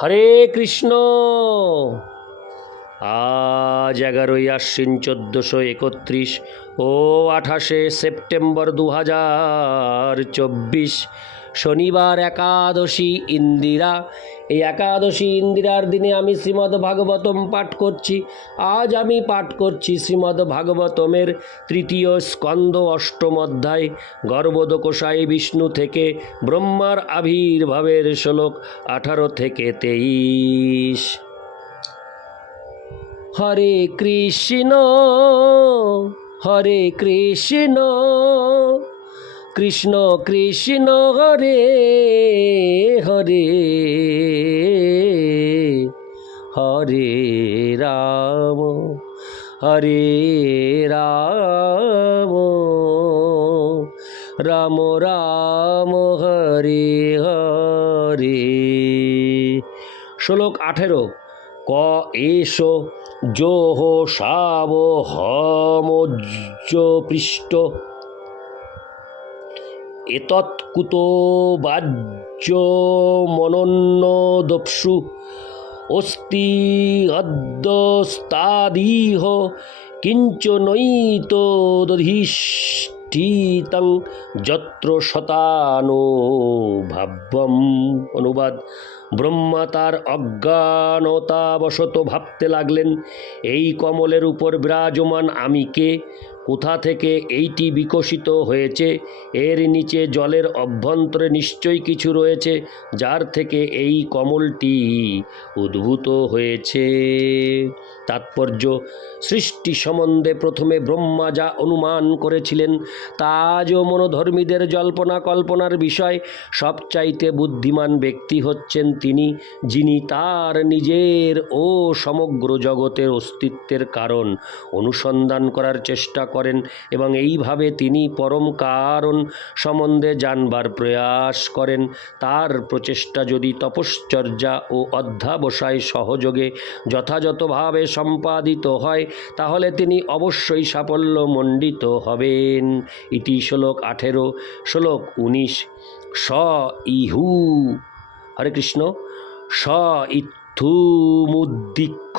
হরে কৃষ্ণ। আজ এগারোই আশ্বিন চোদ্দোশো একত্রিশ ও আঠাশে সেপ্টেম্বর দু হাজার চব্বিশ। শনিবার একাদশী ইন্দিরা। এই একাদশী ইন্দিরার দিনে আমি শ্রীমদ্ ভাগবতম পাঠ করছি। আজ আমি পাঠ করছি শ্রীমদ্ ভাগবতমের তৃতীয় স্কন্দ অষ্টম অধ্যায়। গর্ভদকোষায় বিষ্ণু থেকে ব্রহ্মার আবির্ভাবের শ্লোক আঠারো থেকে তেইশ। হরে কৃষ্ণ হরে কৃষ্ণ কৃষ্ণ কৃষ্ণ হরে হরে হরে রাম হরে রাম রাম রাম, হরে হরে। শ্লোক আঠেরো, ক এষ যোহ শাব হমজ্জ পৃষ্ঠ এতৎকুতো বাহ্য মনন্য দপ্সু অস্তি অদ্যস্তাদিহ কিঞ্চনৈত দধিষ্ঠিতং যত্র শতানো ভাব্যম অনুবাদ ব্রহ্মা তার অজ্ঞানতাবশত ভাবতে লাগলেন এই কমলের উপর বিরাজমান আমি কে? কোথা থেকে এইটি বিকশিত হয়েছে? এর নিচে জলের অভ্যন্তরে নিশ্চয়ই কিছু রয়েছে, যার থেকে এই কমলটি উদ্ভূত হয়েছে। তাৎপর্য, সৃষ্টি সম্বন্ধে প্রথমে ব্রহ্মা যা অনুমান করেছিলেন, তা আজও মনোধর্মীদের জল্পনা কল্পনার বিষয়। সবচাইতে বুদ্ধিমান ব্যক্তি হচ্ছেন তিনি, যিনি তার নিজের ও সমগ্র জগতের অস্তিত্বের কারণ অনুসন্ধান করার চেষ্টা করেন এবং এইভাবে তিনি পরম কারণ সম্বন্ধে জানবার প্রয়াস করেন। তার প্রচেষ্টা যদি তপশ্চর্যা ও অধ্যাবসায় সহযোগে যথাযথভাবে সম্পাদিত হয়, তাহলে তিনি অবশ্যই সাফল্যমণ্ডিত হবেন। ইতি শ্লোক আঠেরো, শ্লোক উনিশ। স ইহু। হরে কৃষ্ণ। স ইথুমুদ্দিক্ষ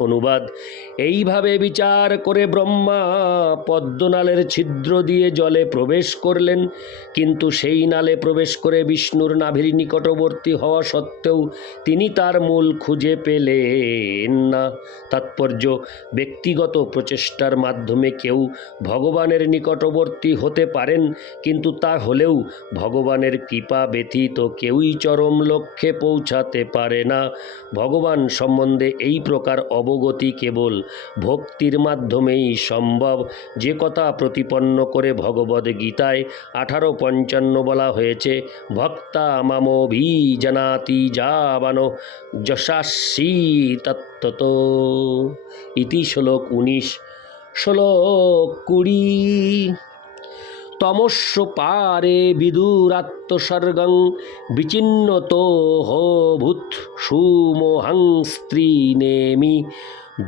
অনুবাদ। এইভাবে বিচার করে ব্রহ্মা পদ্মনালের ছিদ্র দিয়ে জলে প্রবেশ করলেন। কিন্তু সেই নালে প্রবেশ করে বিষ্ণুর নাভির নিকটবর্তী হওয়া সত্ত্বেও তিনি তার মূল খুঁজে পেলেন না। তাৎপর্য, ব্যক্তিগত প্রচেষ্টার মাধ্যমে কেউ ভগবানের নিকটবর্তী হতে পারেন, কিন্তু তা হলেও ভগবানের কৃপা ব্যতীত কেউই চরম লক্ষ্যে পৌঁছাতে পারে না। ভগবান সম্বন্ধে এই প্রকার অবগতি কেবল। ভক্তির মাধ্যমেই সম্ভব। যে কথা প্রতিপন্ন করে ভগবদ গীতায় আঠারো পঞ্চান্ন বলা হয়েছে, ভক্তা মামভিজানাতি যাবানো যশাস্যি তত্ত্বত। ইতি শ্লোক উনিশ। শ্লোক কুড়ি। তমস্য পারে বিদুরাত্মসর্গং বিচিন্নত হভূত সুমোহং স্ত্রী নেমি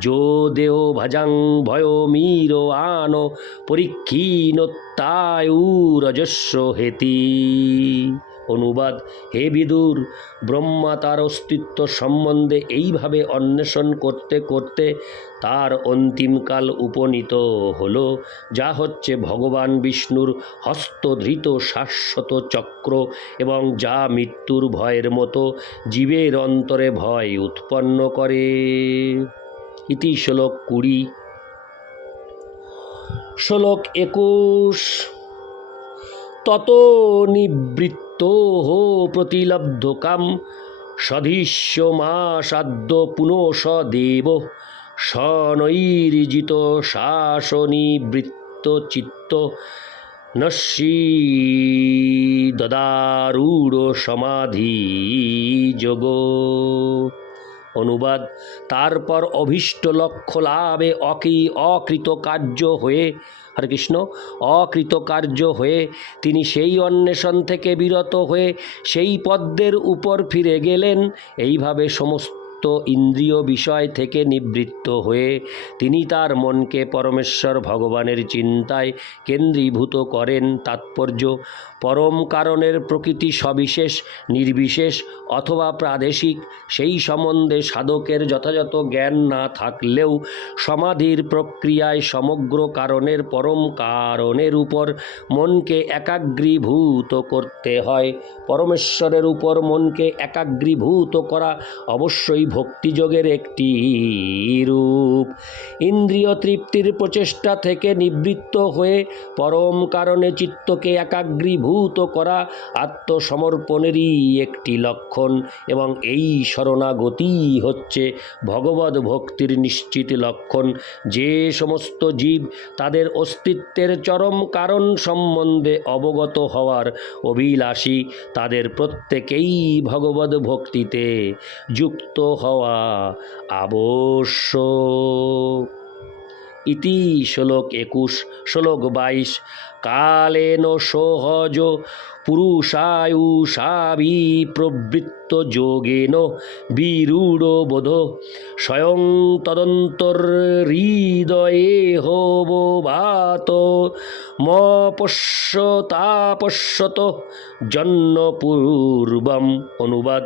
যো দেও ভজং ভয় মীর আন পরীক্ষীণোত্তায়ুরজস্ব হেতি। অনুবাদ, হে বিদুর, ব্রহ্মা তার অস্তিত্ব সম্বন্ধে এইভাবে অন্বেষণ করতে করতে তার অন্তিমকাল উপনীত হল, যা হচ্ছে ভগবান বিষ্ণুর হস্তধৃত শাশ্বত চক্র এবং যা মৃত্যুর ভয়ের মতো জীবের অন্তরে ভয় উৎপন্ন করে। ইতি শ্লোক কুড়ি। শ্লোক একুশ। তত নিবৃত্ত হো প্রতিলব্ধ কাম সাদ্য পুনঃ দেব স্বনৈর্জিত শাসনীবৃত্ত চিত্ত নস্যি দদারূঢ় সমাধি যোগ। অনুবাদ। তারপর অভীষ্ট লক্ষ্য লাভে অকি অকৃতকার্য হয়ে, হরে কৃষ্ণ, অকৃতকার্য হয়ে তিনি সেই অন্বেষণ থেকে বিরত হয়ে সেই পদ্মের উপর ফিরে গেলেন। এইভাবে সমস্ত ইন্দ্রিয় বিষয় থেকে নিবৃত্ত হয়ে তিনি তার মনকে পরমেশ্বর ভগবানের চিন্তায় কেন্দ্রীভূত করেন। তাৎপর্য, পরম কারণের প্রকৃতি সবিশেষ, নির্বিশেষ অথবা প্রাদেশিক, সেই সম্বন্ধে সাধকের যথাযথ জ্ঞান না থাকলেও সমাধির প্রক্রিয়ায় সমগ্র কারণের পরম কারণের উপর মনকে একাগ্রীভূত করতে হয়। পরমেশ্বরের উপর মনকে একাগ্রীভূত করা অবশ্যই ভক্তিযোগের একটি রূপ। ইন্দ্রিয় তৃপ্তির প্রচেষ্টা থেকে নিবৃত্ত হয়ে পরম কারণে চিত্তকে একাগ্রীভূত করা আত্মসমর্পণেরই একটি লক্ষণ এবং এই শরণাগতি হচ্ছে ভগবত ভক্তির নিশ্চিত লক্ষণ। যে সমস্ত জীব তাদের অস্তিত্বের চরম কারণ সম্বন্ধে অবগত হওয়ার অভিলাষী, তাদের প্রত্যেকেই ভগবত ভক্তিতে যুক্ত হওয়া আবশ্যক। ইতি শ্লোক একুশ শ্লোক বাইশ কালেন সহজ পুরুষায়ুষাভি প্রবৃত্ত যোগেন বিরূঢ় বোধ স্বয়ং তদন্তর হৃদয়ে হবাত ম পশ্যতাপশ্যত জন্ম পূর্বম অনুবাদ।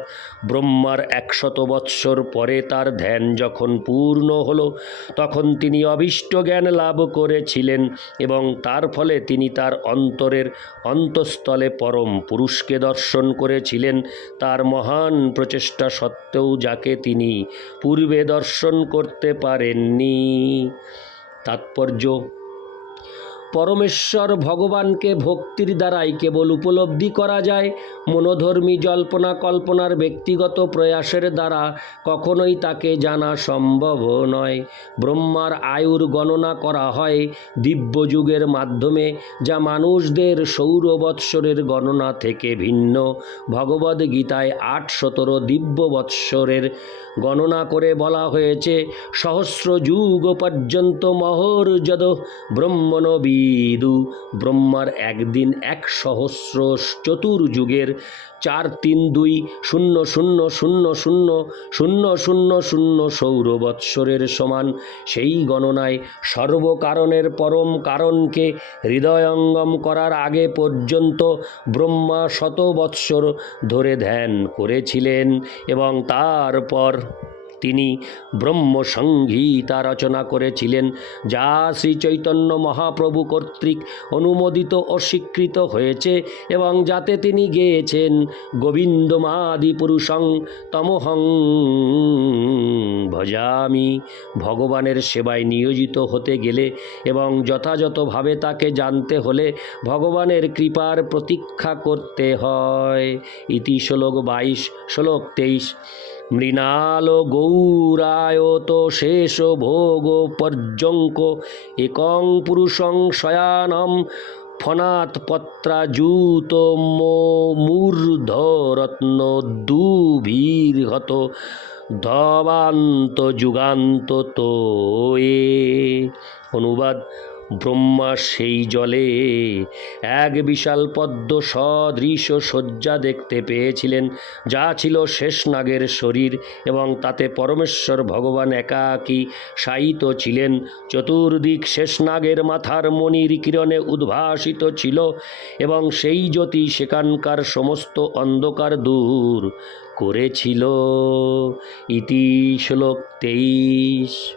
ব্রহ্মার একশত বৎসর পরে তার ধ্যান যখন পূর্ণ হল, তখন তিনি অভীষ্ট জ্ঞান লাভ করেছিলেন এবং তার ফলে তিনি তার অন্তরের অন্তঃস্থলে পরম পুরুষকে দর্শন করেছিলেন। তার মহান প্রচেষ্টা সত্ত্বেও যাকে তিনি পূর্বে দর্শন করতে পারেননি। তাৎপর্য পরমেশ্বর ভগবানকে ভক্তির দ্বারাই কেবল উপলব্ধি করা যায়। মনোধর্মী জল্পনা কল্পনার ব্যক্তিগত প্রয়াসের দ্বারা কখনোই তাকে জানা সম্ভব নয়। ব্রহ্মার আয়ুর গণনা করা হয় দিব্যযুগের মাধ্যমে, যা মানুষদের সৌর বৎসরের গণনা থেকে ভিন্ন। ভগবদ গীতায় আট সতেরো দিব্য বৎসরের গণনা করে বলা হয়েছে, সহস্র যুগ পর্যন্ত মহর্যদ ব্রহ্মণবিদু ব্রহ্মার একদিন এক সহস্র চতুর্যুগের চার তিন দুই শূন্য শূন্য শূন্য শূন্য শূন্য শূন্য শূন্য সৌর বৎসরের সমান। সেই গণনায় সর্বকারণের পরম কারণকে হৃদয়ঙ্গম করার আগে পর্যন্ত ব্রহ্মা শত বৎসর ধরে ধ্যান করেছিলেন এবং তারপর তিনি ব্রহ্মসংহিতা রচনা করেছিলেন, যা শ্রী চৈতন্য মহাপ্রভু কর্তৃক অনুমোদিত ও স্বীকৃত হয়েছে এবং যাতে তিনি গেয়েছেন গোবিন্দমাদি পুরুষং তমহং। ভজামি, ভগবানের সেবায় নিয়োজিত হতে গেলে এবং যথাযথভাবে তাকে জানতে হলে ভগবানের কৃপার প্রতীক্ষা করতে হয়। ইতি শ্লোক বাইশ, শ্লোক তেইশ। মৃণাল গৌরায়ত শেষ ভোগ পর্যঙ্ক, একং পুরুষং শয়ানম ফনাৎ পত্রাজূত মূর্ধরত্ন দুভীর্ঘত ধবান্ত যুগান্ত তো অনুবাদ ব্রহ্মা সেই জলে এক বিশাল পদ্ম সদৃশ শয্যা দেখতে পেয়েছিলেন, যা ছিল শেষনাগের শরীর এবং তাতে পরমেশ্বর ভগবান একাকী শায়িত ছিলেন। চতুর্দিক শেষনাগের মাথার মণির কিরণে উদ্ভাসিত ছিল এবং সেই জ্যোতি সেখানকার সমস্ত অন্ধকার দূর করেছিল। ইতি শ্লোক তেইশ।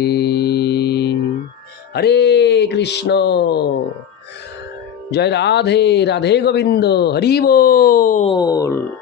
হরে কৃষ্ণ। জয় রাধে রাধে গোবিন্দ হরি বল।